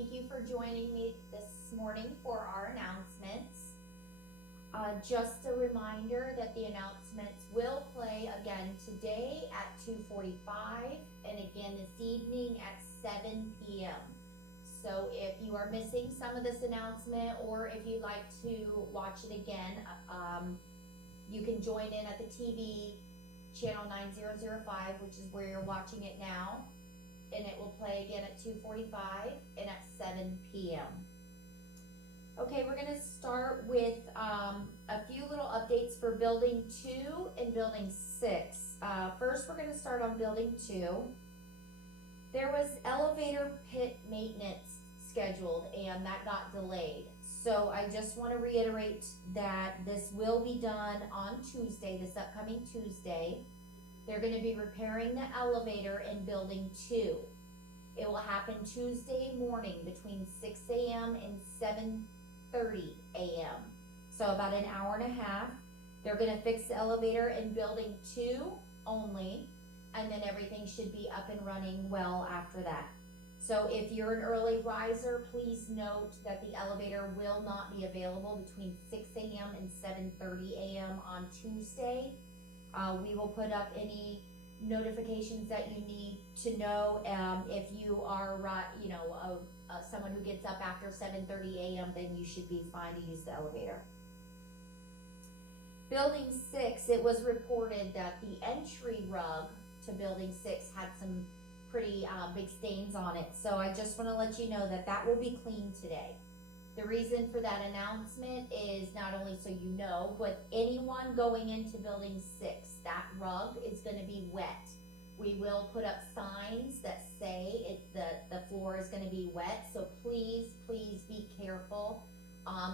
thank you for joining me this morning for our announcements. Just a reminder that the announcements will play again today at 2:45 and again this evening at 7 p.m. So if you are missing some of this announcement or if you'd like to watch it again, you can join in at the TV channel 9005, which is where you're watching it now, and it will play again at 2:45 and at 7 p.m. Okay, we're gonna start with a few little updates for building 2 and building 6. First, we're gonna start on building 2. There was elevator pit maintenance scheduled and that got delayed. So I just wanna reiterate that this will be done on Tuesday, this upcoming Tuesday. They're gonna be repairing the elevator in building 2. It will happen Tuesday morning between 6 a.m. and 7:30 a.m. So about an hour and a half. They're gonna fix the elevator in building 2 only, and then everything should be up and running well after that. So if you're an early riser, please note that the elevator will not be available between 6 a.m. and 7:30 a.m. on Tuesday. We will put up any notifications that you need to know. If you are, someone who gets up after 7:30 a.m., then you should be fine to use the elevator. Building 6, it was reported that the entry rug to building 6 had some pretty big stains on it. So I just want to let you know that that will be cleaned today. The reason for that announcement is not only so you know, but anyone going into building 6, that rug is going to be wet. We will put up signs that say the floor is going to be wet, so please be careful.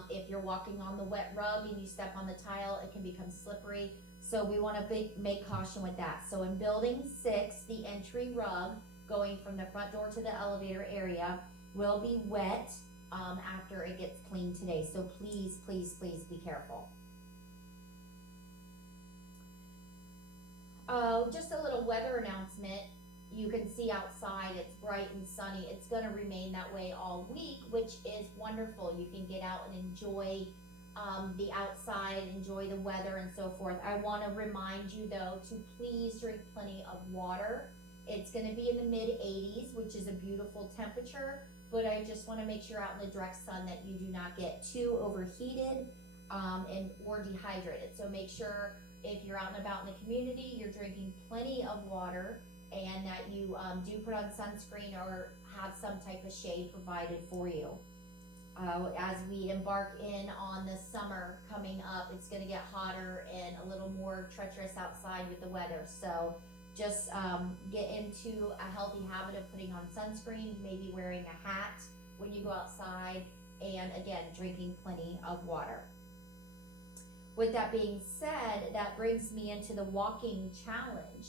If you're walking on the wet rug and you step on the tile, it can become slippery. So we want to make caution with that. So in building 6, the entry rug going from the front door to the elevator area will be wet after it gets cleaned today. So please be careful. Just a little weather announcement. You can see outside, it's bright and sunny. It's gonna remain that way all week, which is wonderful. You can get out and enjoy the outside, enjoy the weather and so forth. I wanna remind you though to please drink plenty of water. It's gonna be in the mid-80s, which is a beautiful temperature, but I just wanna make sure out in the direct sun that you do not get too overheated or dehydrated. So make sure if you're out and about in the community, you're drinking plenty of water and that you do put on sunscreen or have some type of shade provided for you. As we embark in on the summer coming up, it's gonna get hotter and a little more treacherous outside with the weather. So just get into a healthy habit of putting on sunscreen, maybe wearing a hat when you go outside, and again, drinking plenty of water. With that being said, that brings me into the walking challenge.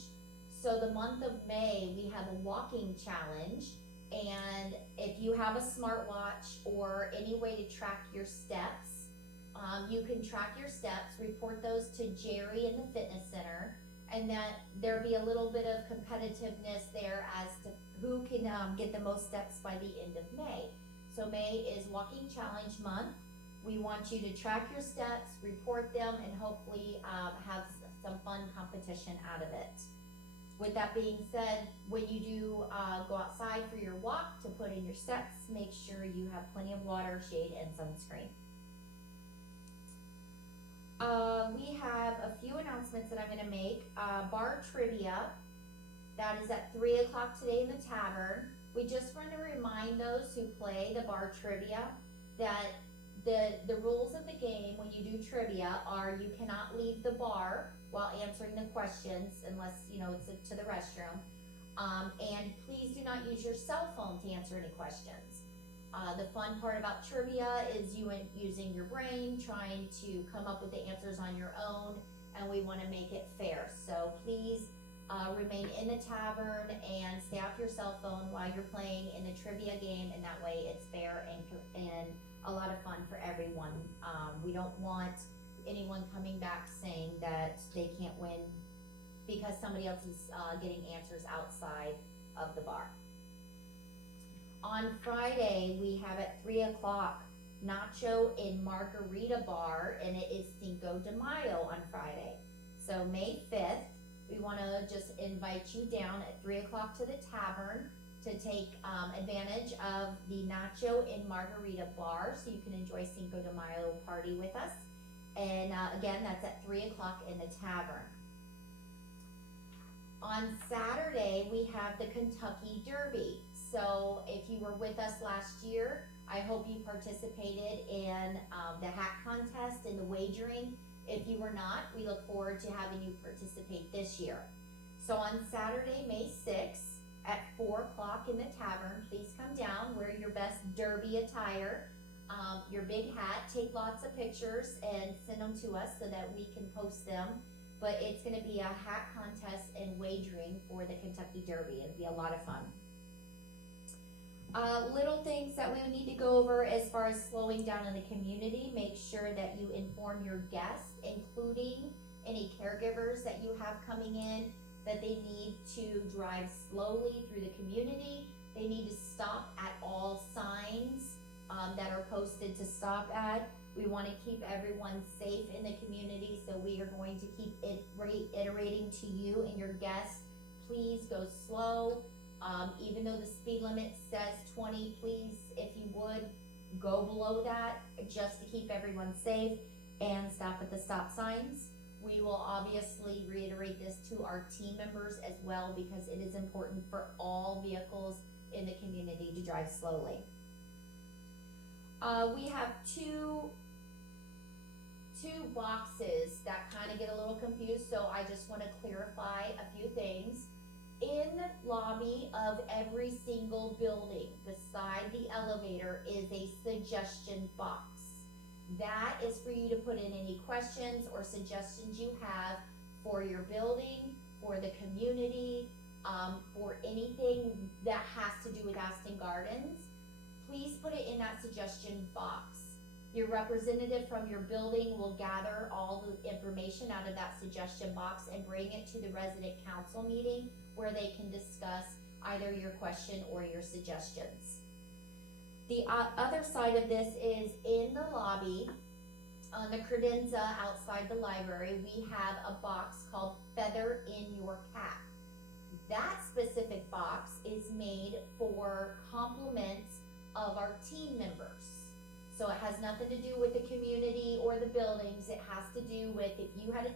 So the month of May, we have a walking challenge, and if you have a smartwatch or any way to track your steps, you can track your steps, report those to Jerry in the fitness center, and that there be a little bit of competitiveness there as to who can get the most steps by the end of May. So May is walking challenge month. We want you to track your steps, report them, and hopefully have some fun competition out of it. With that being said, when you do go outside for your walk to put in your steps, make sure you have plenty of water, shade, and sunscreen. We have a few announcements that I'm gonna make. Bar trivia, that is at 3 o'clock today in the tavern. We just want to remind those who play the bar trivia that the rules of the game when you do trivia are you cannot leave the bar while answering the questions unless it's to the restroom, and please do not use your cell phone to answer any questions. The fun part about trivia is you using your brain, trying to come up with the answers on your own, and we want to make it fair. So please remain in the tavern and stay off your cell phone while you're playing in the trivia game, and that way it's fair and a lot of fun for everyone. We don't want anyone coming back saying that they can't win because somebody else is getting answers outside of the bar. On On Friday, we have at 3 o'clock, Nacho and Margarita Bar, and it is Cinco de Mayo on Friday. So May 5th, we wanna just invite you down at 3 o'clock to the tavern to take, advantage of the Nacho and Margarita Bar, so you can enjoy Cinco de Mayo party with us. And, again, that's at 3 o'clock in the tavern. On Saturday, we have the Kentucky Derby. So if you were with us last year, I hope you participated in the hat contest and the wagering. If you were not, we look forward to having you participate this year. So on Saturday, May 6th, at 4 o'clock in the tavern, please come down, wear your best derby attire, your big hat, take lots of pictures and send them to us so that we can post them. But it's gonna be a hat contest and wagering for the Kentucky Derby. It'll be a lot of fun. Little things that we need to go over as far as slowing down in the community. Make sure that you inform your guests, including any caregivers that you have coming in, that they need to drive slowly through the community. They need to stop at all signs that are posted to stop at. We want to keep everyone safe in the community, so we are going to keep reiterating to you and your guests, please go slow. Even though the speed limit says 20, please, if you would, go below that, just to keep everyone safe, and stop at the stop signs. We will obviously reiterate this to our team members as well, because it is important for all vehicles in the community to drive slowly. We have two boxes that kind of get a little confused, so I just want to clarify a few things. In the lobby of every single building, beside the elevator, is a suggestion box. That is for you to put in any questions or suggestions you have for your building, for the community, for anything that has to do with Aston Gardens. Please put it in that suggestion box. Your representative from your building will gather all the information out of that suggestion box and bring it to the resident council meeting, where they can discuss either your question or your suggestions. The other side of this is in the lobby, on the credenza outside the library, we have a box called Feather in Your Cap. That specific box is made for compliments of our team members. So it has nothing to do with the community or the buildings. It has to do with if you had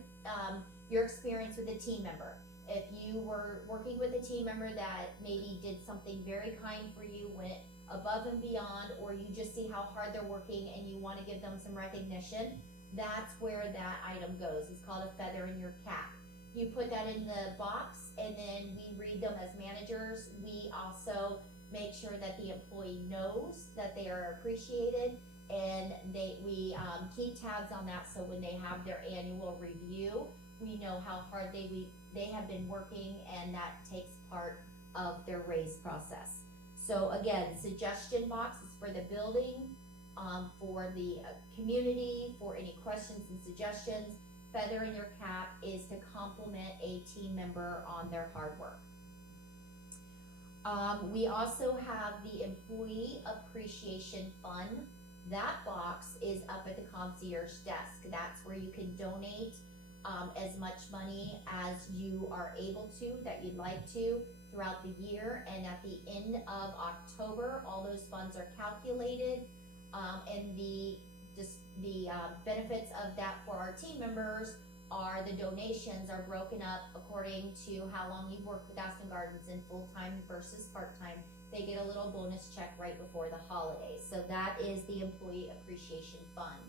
your experience with a team member. If you were working with a team member that maybe did something very kind for you, went above and beyond, or you just see how hard they're working and you want to give them some recognition, that's where that item goes. It's called a feather in your cap. You put that in the box, and then we read them as managers. We also make sure that the employee knows that they are appreciated, and we keep tabs on that, so when they have their annual review, we know how hard they have been working, and that takes part of their raise process. So again, suggestion box is for the building, for the community, for any questions and suggestions. Feather in your cap is to compliment a team member on their hard work. We also have the Employee Appreciation Fund. That box is up at the concierge desk. That's where you can donate as much money as you are able to, that you'd like to, throughout the year. And at the end of October, all those funds are calculated, and the benefits of that for our team members are the donations are broken up according to how long you've worked with Aston Gardens in full-time versus part-time. They get a little bonus check right before the holidays. So that is the Employee Appreciation Fund.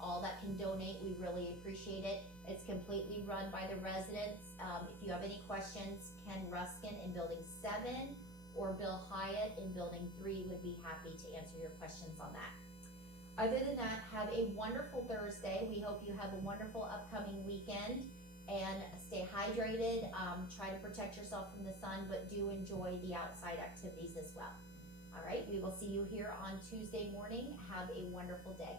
All that can donate, we really appreciate it. It's completely run by the residents. If you have any questions, Ken Ruskin in Building 7 or Bill Hyatt in Building 3 would be happy to answer your questions on that. Other than that, have a wonderful Thursday. We hope you have a wonderful upcoming weekend, and stay hydrated. Try to protect yourself from the sun, but do enjoy the outside activities as well. All right, we will see you here on Tuesday morning. Have a wonderful day.